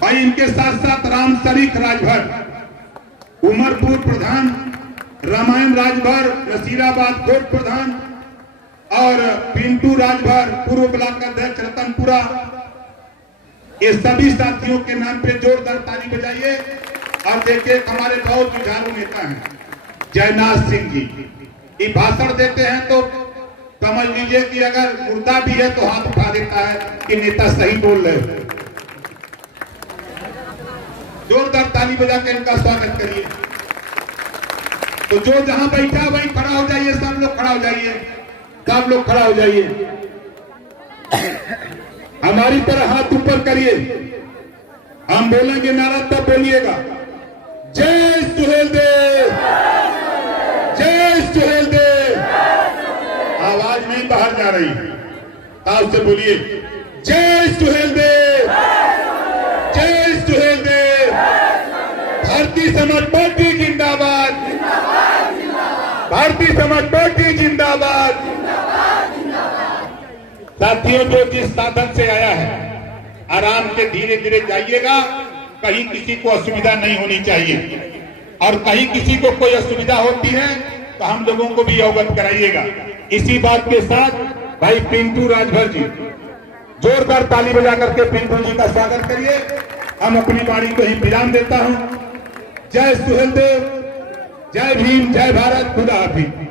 भाई इनके साथ साथ राम शरीफ राजभर, उमरपुर प्रधान, रामायण राजभर, नसीराबाद कोट प्रधान और पिंटू राजभर, पूर्व ब्लॉक अध्यक्ष रतनपुरा, ये सभी साथियों के नाम पे जोरदार ताली बजाइए। और देखिए हमारे बहुत जुझारू नेता हैं जयनाथ सिंह जी, ये भाषण देते हैं तो समझ लीजिए कि अगर मुर्दा भी है तो हाथ उठा देता है कि नेता सही बोल रहे हो। जोरदार ताली बजा के इनका स्वागत करिए। तो जो जहां बैठा वहीं खड़ा हो जाइए, सब लोग खड़ा हो जाइए, सब लोग खड़ा हो जाइए, हमारी तरह हाथ ऊपर करिए। हम बोलेंगे नारा तब बोलिएगा, जय सुहेलदेव, जय सुहेलदेव। आवाज नहीं बाहर जा रही, ताव से बोलिए, जय सुहेलदेव, जय सुहेलदेव। भारतीय समाज पार्टी जिंदाबाद, भारतीय समाज पार्टी जिंदाबाद। साथियों, जो जिस साधन से आया है आराम से धीरे धीरे जाइएगा, कहीं किसी को असुविधा नहीं होनी चाहिए, और कहीं किसी को कोई असुविधा होती है तो हम लोगों को भी अवगत कराइएगा। इसी बात के साथ भाई पिंटू राजभर जी, जोरदार ताली बजा करके पिंटू जी का स्वागत करिए। हम अपनी वाणी को ही विराम देता हूं। जय सुहेलदेव, जय भीम, जय भारत, खुदा हाफिज।